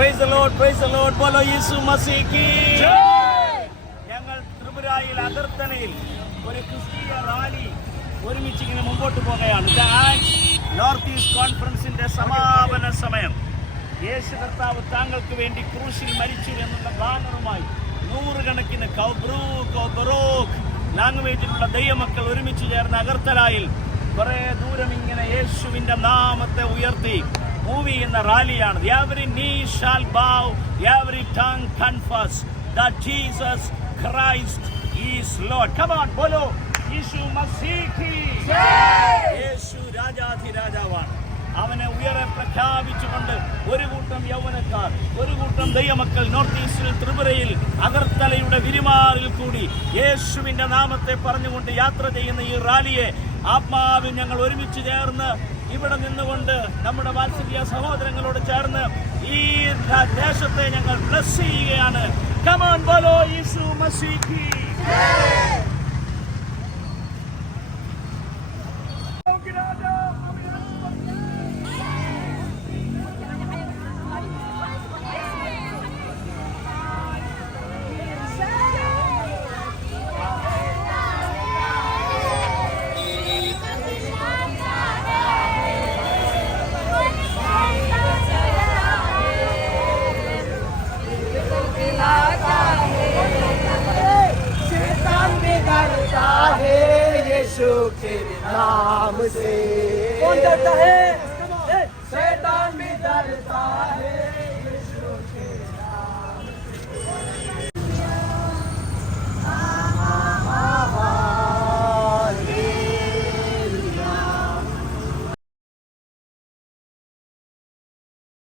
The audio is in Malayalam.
പ്രൈസ് ലോഡ് പ്രൈസ് ലോഡ് ബോലോ യേശു മസീഹ് ഞങ്ങൾ ത്രിപുരയിൽ അഗർത്തനയിൽ ഒരു ക്രിസ്തീയ റാലി ഒരുമിച്ച് ഇങ്ങനെ മുമ്പോട്ട് പോകുകയാണ് ആൻഡ് നോർത്ത് ഈസ്റ്റ് കോൺഫറൻസിന്റെ സമാപന സമയം. യേശു കർത്താവ് താങ്കൾക്ക് വേണ്ടി ക്രൂശിൽ മരിച്ചു എന്നുള്ള ബാനറുമായി നൂറുകണക്കിന് കൗബ്രൂ കൗബറോക്ക് ലാംഗ്വേജിലുള്ള ദൈവമക്കൾ ഒരുമിച്ച് ചേർന്ന് അഗർത്തലായിൽ കുറേ ദൂരം ഇങ്ങനെ യേശുവിന്റെ നാമത്തെ ഉയർത്തി മൂവ് ചെയ്യുന്ന റാലിയാണ്. Every knee shall bow every tongue confess the Jesus Christ is Lord. Come on, ബോലോ യേശു മസീഹി യേശു രാജാധിരാജാവാണ്. അവനെ ഉയരെ പ്രഖ്യാപിച്ചുകൊണ്ട് ഒരു കൂട്ടം യൗവനക്കാർ ഒരു കൂട്ടം ദൈവമക്കൾ നോർത്ത് ഈസ്റ്റിൽ ത്രിപുരയിൽ അകർത്തലയുടെ വിരിമാറിൽ കൂടി യേശുവിന്റെ നാമത്തെ പറഞ്ഞുകൊണ്ട് യാത്ര ചെയ്യുന്ന ഈ റാലിയെ ആത്മാവിൽ ഞങ്ങൾ ഒരുമിച്ച് ചേർന്ന് ഇവിടെ നിന്നുകൊണ്ട് നമ്മുടെ വാത്സല്യ സഹോദരങ്ങളോട് ചേർന്ന് ഈ ദേശത്തെ ഞങ്ങൾ ബ്ലസ് ചെയ്യുകയാണ്. കമാൻ ബോലോ യേശു മസീഹി नाम से। कौन डरता है?